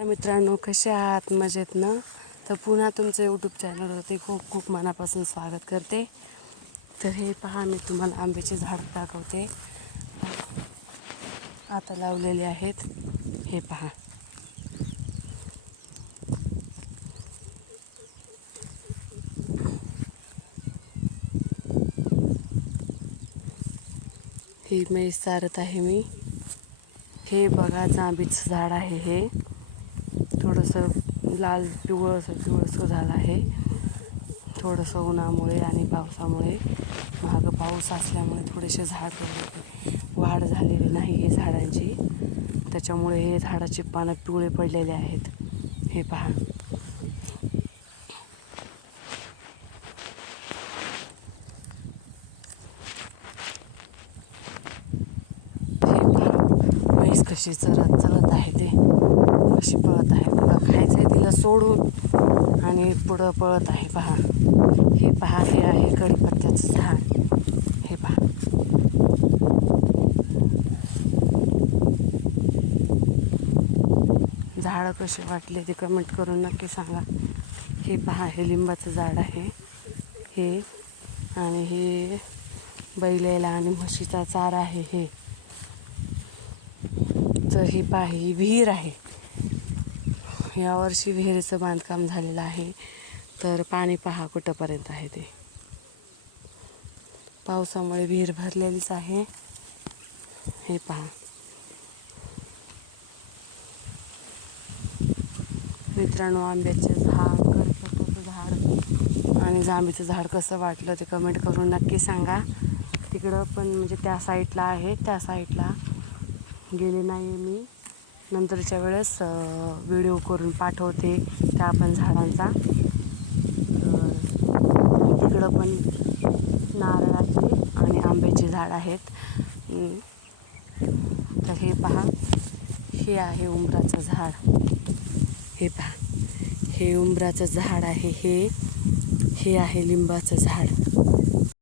नमस्कार मित्रांनो कसे आहात? मजेत ना? तर पुन्हा तुमचं यूट्यूब चॅनलवरती खूप खूप मनापासून स्वागत करते. तर हे पहा मी तुम्हाला आंब्याचे झाड दाखवते. आता लावलेले आहेत. हे पहा. ही म्हैस चारत आहे मी. हे बघा जांबीचं झाड आहे हे. थोडंसं लाल पिवळं असं पिवळंसं झालं आहे. थोडंसं उन्हामुळे आणि पावसामुळे. मागं पाऊस असल्यामुळे थोडेसे झाड वाढ झालेली नाही हे झाडांची. त्याच्यामुळे हे झाडाचे पानं पिवळे पडलेले आहेत. हे पहा. हे पहा. म्हैस कशी चरत चलत आहे ते. कशी पळत आहे. तुला खायचं आहे तिला सोडून आणि पुढं पळत आहे. पहा. हे पहा हे आहे कढीपत्त्याचं झाड. हे पहा. झाडं कसे वाटले ते कमेंट करून नक्की सांगा. हे पहा हे लिंबाचं झाड आहे. हे आणि हे बैलाला आणि म्हशीचा चारा आहे. हे. तर ही पाही विहीर आहे. यावर्षी विहिरीचं बांधकाम झालेलं आहे. तर पाणी पहा कुठंपर्यंत आहे ते. पावसामुळे विहीर भरलेलीच आहे. हे पहा. मित्रांनो आंब्याचे झाड कडीपत्त्याचं झाड आणि जांभीचं झाड कसं वाटलं ते कमेंट करून नक्की सांगा. तिकडं पण म्हणजे त्या साईडला आहे. त्या साईडला गेले नाही मी. नंतरच्या वेळेस व्हिडिओ करून पाठवते त्या पण झाडांचा. तिकडं पण नारळाचे आणि आंब्याचे झाड आहेत. तर हे पहा. हे आहे उंबराचं झाड. हे पहा. हे उंबराचं झाड आहे हे. हे आहे लिंबाचं झाड.